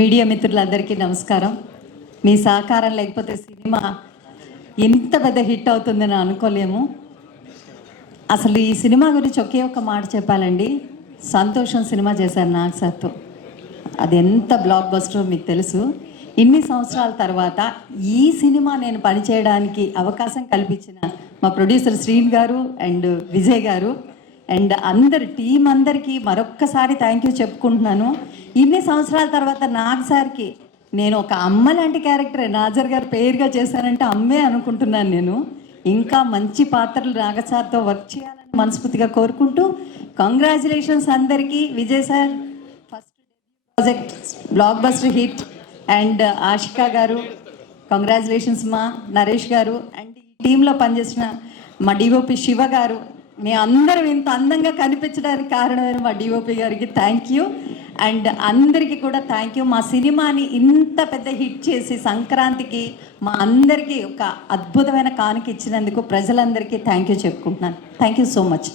Media మిత్రులందరికీ నమస్కారం. మీ సహకారం లేకపోతే సినిమా ఎంత పెద్ద హిట్ అవుతుందని అనుకోలేము. అసలు ఈ సినిమా గురించి ఒకే ఒక్క మాట చెప్పాలండి. సంతోషం సినిమా చేశారు నాగ్ సార్తో. అది ఎంత బ్లాక్ బస్టర్ మీకు తెలుసు. ఇన్ని సంవత్సరాల తర్వాత ఈ సినిమా నేను పనిచేయడానికి అవకాశం కల్పించిన మా ప్రొడ్యూసర్ శ్రీన్ గారు అండ్ విజయ్ గారు అండ్ అందరు టీం అందరికీ మరొక్కసారి థ్యాంక్ యూ చెప్పుకుంటున్నాను. ఇన్ని సంవత్సరాల తర్వాత నాగ్ సార్కి నేను ఒక అమ్మ లాంటి క్యారెక్టర్ నాజర్ గారు పేరుగా చేశానంటే అమ్మే అనుకుంటున్నాను. నేను ఇంకా మంచి పాత్రలు నాగ సార్తో వర్క్ చేయాలని మనస్ఫూర్తిగా కోరుకుంటూ కంగ్రాచులేషన్స్ అందరికీ. Vijay sir first project block buster hit and Ashika గారు కంగ్రాచులేషన్స్. మా నరేష్ గారు అండ్ ఈ టీంలో పనిచేసిన మా డిఓపి శివ గారు, మీ అందరం ఇంత అందంగా కనిపించడానికి కారణమైన మా డిఓపి గారికి థ్యాంక్ యూ అండ్ అందరికీ కూడా థ్యాంక్ యూ. మా సినిమాని ఇంత పెద్ద హిట్ చేసి సంక్రాంతికి మా అందరికీ ఒక అద్భుతమైన కానుక ఇచ్చినందుకు ప్రజలందరికీ థ్యాంక్ యూ చెప్పుకుంటున్నాను. Thank you so much.